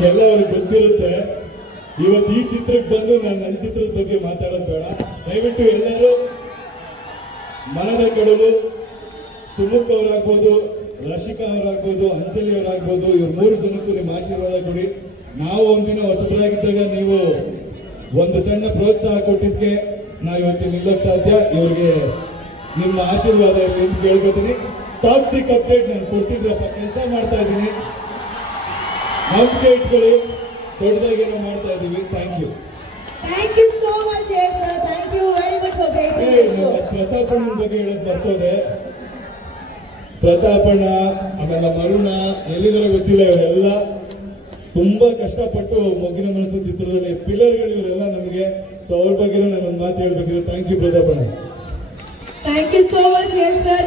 ಅದೆಲ್ಲ ಅವ್ರಿಗೆ ಗೊತ್ತಿರುತ್ತೆ. ಇವತ್ತು ಈ ಚಿತ್ರಕ್ಕೆ ಬಂದು ನಾನು ನನ್ನ ಚಿತ್ರದ ಬಗ್ಗೆ ಮಾತಾಡೋದು ಬೇಡ. ದಯವಿಟ್ಟು ಎಲ್ಲರೂ ಮನದ ಕಡಲು, ಸುಮುಖ್ ಅವರಾಗ್ಬೋದು, ರಶಿಕಾ ಅವರಾಗ್ಬೋದು, ಅಂಜಲಿ ಅವರಾಗ್ಬೋದು, ಇವ್ರು 3 ಜನಕ್ಕೂ ನಿಮ್ಮ ಆಶೀರ್ವಾದ ಕೊಡಿ. ನಾವು ಒಂದಿನ ಹೊಸಬರಾಗಿದ್ದಾಗ ನೀವು ಒಂದು ಸಣ್ಣ ಪ್ರೋತ್ಸಾಹ ಕೊಟ್ಟಿದ್ದಕ್ಕೆ ನಾವು ಇವತ್ತು ನಿಲ್ಲಕ್ಕೆ ಸಾಧ್ಯ. ಇವ್ರಿಗೆ ನಿಮ್ಮ ಆಶೀರ್ವಾದ ಇರಲಿ ಅಂತ ಕೇಳ್ಕೊತೀನಿ. ಟಾಕ್ಸಿಕ್ ಅಪ್ಡೇಟ್ ನಾನು ಕೊಡ್ತಿದ್ರಪ್ಪ, ಕೆಲಸ ಮಾಡ್ತಾ ಇದ್ದೀನಿ, ನಂಬಿಕೆ ಇಟ್ಕೊಳ್ಳಿ, ದೊಡ್ಡದಾಗೇನೋ ಮಾಡ್ತಾ ಇದ್ದೀವಿ. Thank you. Thank you so much, sir. Thank you very much for gracing the show. ಪ್ರತಾಪಣ್ಣನ ಬಗ್ಗೆ ಹೇಳೋದು ಬರ್ತದೆ. ಪ್ರತಾಪಣ್ಣ ಆಮೇಲೆ ಮರುಣ ಎಲ್ಲಿದ್ದಾರೆ ಗೊತ್ತಿಲ್ಲ, ಇವರೆಲ್ಲ ತುಂಬಾ ಕಷ್ಟಪಟ್ಟು ಮೊಗ್ಗಿನ ಮನಸ್ಸು ಚಿತ್ರದಲ್ಲಿ ಪಿಲ್ಲರ್ಗಳು ಇವರೆಲ್ಲ ನಮಗೆ. ಸೊ ಅವ್ರ ಬಗ್ಗೆ ನಾನು ಒಂದು ಮಾತು ಹೇಳ್ಬೇಕಿದೆ. ಥ್ಯಾಂಕ್ ಯು ಪ್ರತಾಪಣ್ಣ. Thank you so much, sir.